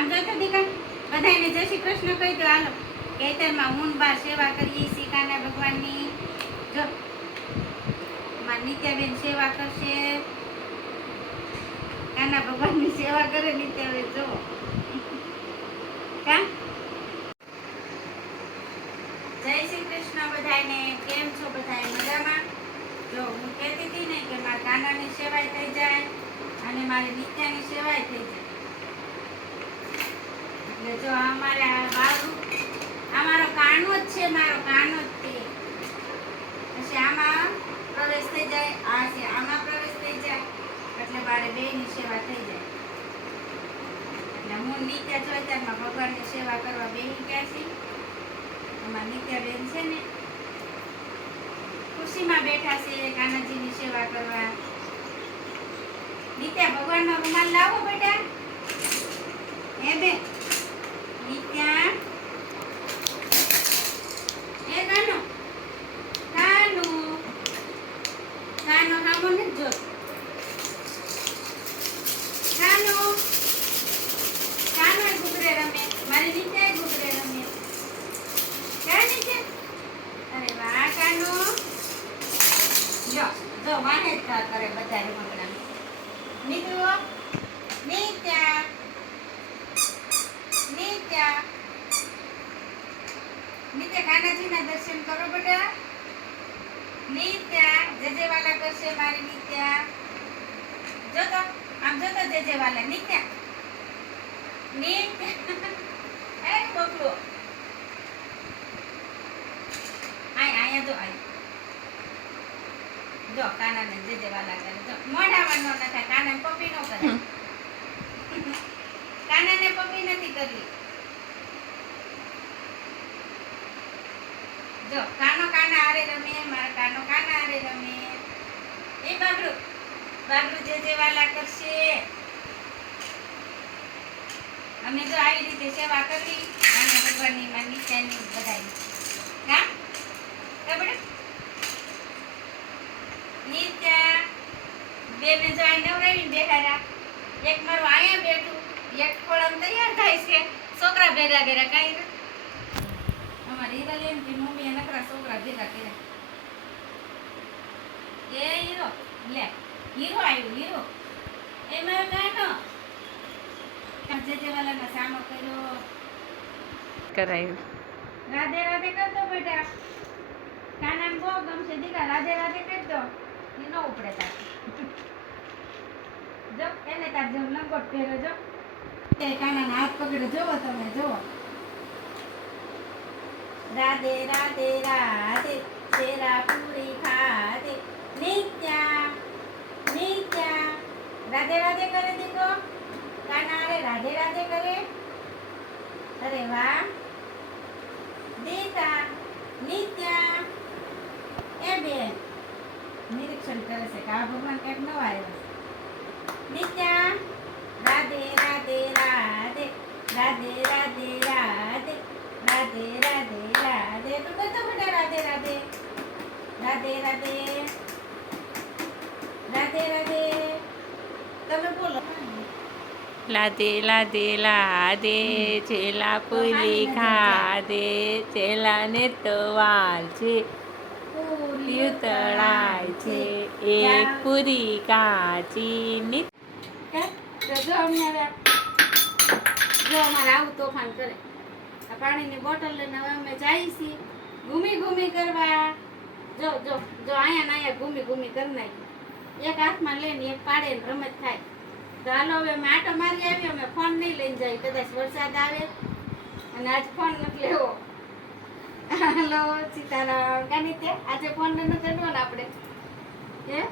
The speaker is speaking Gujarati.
આમ જો તો દીકરા બધાને જય શ્રી કૃષ્ણ કહી દો. હાલો, ખેતરમાં હું બાર સેવા કરીએ શીખાના ભગવાનની. જો, માં નિત્યાબેન સેવા કરશે. કાના ભગવાનની સેવા કરે નિત્યાબેન જો કા? જય શ્રી કૃષ્ણ બધાને કેમ છો બધા મજામાં? જો, હું કહેતી હતી ને કે મારા કાનાની સેવાય થઈ જાય અને મારી નિત્યાની સેવાય થઈ જાય. એટલે જો અમારે આ મારો કાનો જ છે, મારો કાનો જ પછી આમાં પ્રવેશ થઈ જાય, આ છે, આમાં પ્રવેશ થઈ જાય, એટલે મારે બેની સેવા થઈ જાય. એટલે હું નિત્ય ચોઈતારમાં ભગવાનની સેવા કરવા બેસી ગયા છીએ. અમારા નિત્યાબેન છે ને, ખુશીમાં બેઠા છે કાનાજીની સેવા કરવા. નિત્યા ભગવાનનો રૂમાલ લાવો બેટા. હે બે જો વાહે જ કરે બધા રમકડા. નીતુ નિત્યા નિત્યા નિત્યા કાનાજીના દર્શન કરો બેટા. નિત્યા જજે વાલા કરશે મારી નિત્યા જોતો આમ જોતો જજે વાલા નિત્યા નિત્યા એ બકલો આય, આયા જો આય. જો, કાનાને ને જે વાલા કરે. જો, મોઢામાં નો નખાય કાનાને પપ્પી નો કરે કાનાને પપ્પી નથી કરવી જો, કાનો કાના આરે રમે, મારા કાનો કાના આરે રમે. એ બાબરું બાબરું જે જે વાલા કરશે. અમે જો આવી રીતે સેવા કરવી અને ભગવાનની માં નીચેની બધાની હા? કબડે નિત્યા બેને જો આ નવરાવી બેઠા એક મારું અહીંયા બેઠું, એક કોળમ તૈયાર થાય છે. છોકરા ભેગા ભેગા કાંઈ અમારે હીરા લેમ કે મમ્મીએ નકરા છોકરા ભેગા કર્યા એ હીરો લે હીરો આવ્યો હીરો એ ગાનો જે જે સામો કર્યો કરાયું રાધે રાધે કરતો બેટા કાનાને બહુ ગમશે દીકા રાધે રાધે કરતો દો એ ન ઉપડે તાર જો એને તાર જેમ લંગોટ પહેરો જો તે કાનાના હાથ પકડે જોવો તમે જોવો राधे राधे राधे शेरा पूरी खाते। नित्या नित्या। राधे राधे करे देखो। काना अरे राधे राधे करे। अरे वाह देता, नित्या। ए બેન निरीक्षण करे से કે भगवान ભગવાન કંઈક નવા આવ્યા राधे राधे राधे राधे राधे રાધે રાધે. રાધે રાધે. તમે બોલો. લાદે લાદે લાદે છેલા પુલી ખાધે છેલાને તો વાલ છે પૂરી તળાય છે. એક પૂરી કાચી ની જો અમને જો અમારે આવું તોફાન કરે. આ પાણીની બોટલ લઈને હવે અમે જઈએ છીએ. ઘૂમી ઘૂમી કરવા. જો જો જો, અહીંયા ને અહીંયા ઘૂમી ઘૂમી કરી નાખી એક હાથમાં લઈને એક પાડે ને રમત થાય. તો હાલો, હવે મેં આટો મારી આવી, અમે ફોન નહીં લઈને જાય. કદાચ વરસાદ આવે અને આજ ફોન નથી લેવો. હાલો, સીતારામ. કાની તે, આજે ફોન નથી લેવો ને આપણે. હે?